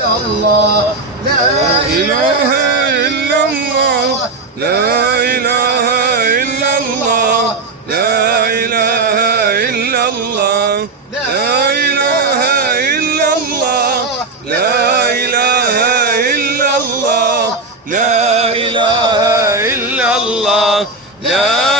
illallah La ilahe illallah La ilahe illallah La ilahe illallah La ilahe illallah La ilahe illallah La ilahe illallah La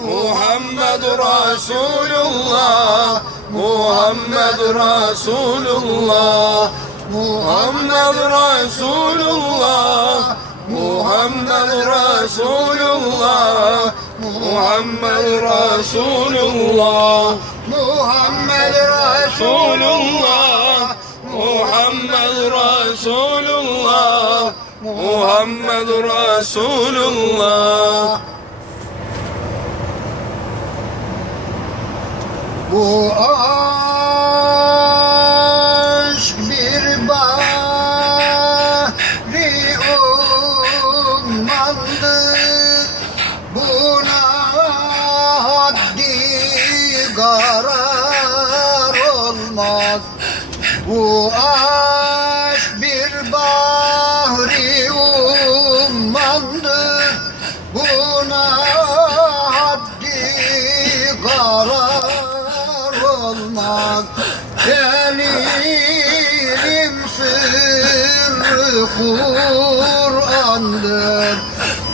Muhammed Resulullah Muhammed Resulullah Muhammed Resulullah Muhammed Resulullah Muhammed Resulullah Muhammed Resulullah Muhammed Resulullah Muhammed Resulullah Bu aşk bir bari ummandır Buna haddi karar olmaz. Bu aşk Sırrı Kur'an'dır.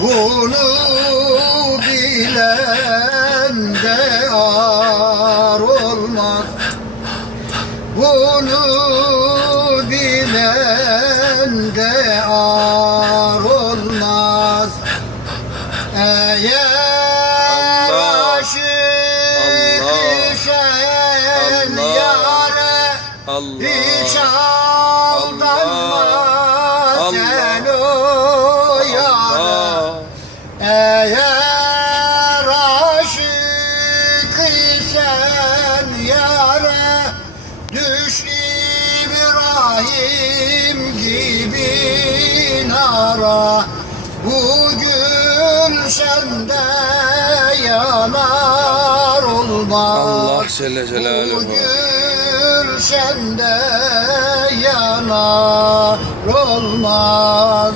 Bunu bilen de ar olmaz. Bunu bilen de ar olmaz. Eğer aşık isen Allah sen yara Düş İbrahim gibi nara. Bugün sende yanar olmaz. Allah Celle Celaluhu. Bugün sende yanar olmaz.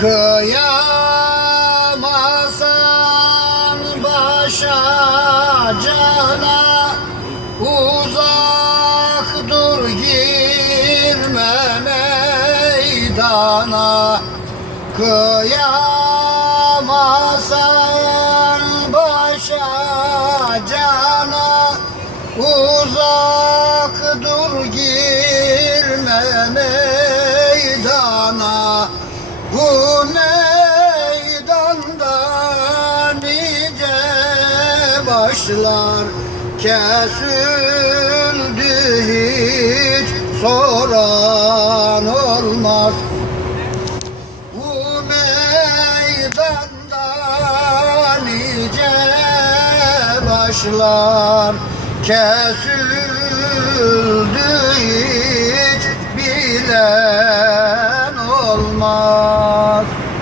Kıyam cana Uzak dur girme meydana. Kıyamasan başa cana Uzak dur girme meydana. Bu meydanda Taşlar kesildi hiç soran olmaz. Bu meydanda nice başlar kesildi hiç bilen olmaz.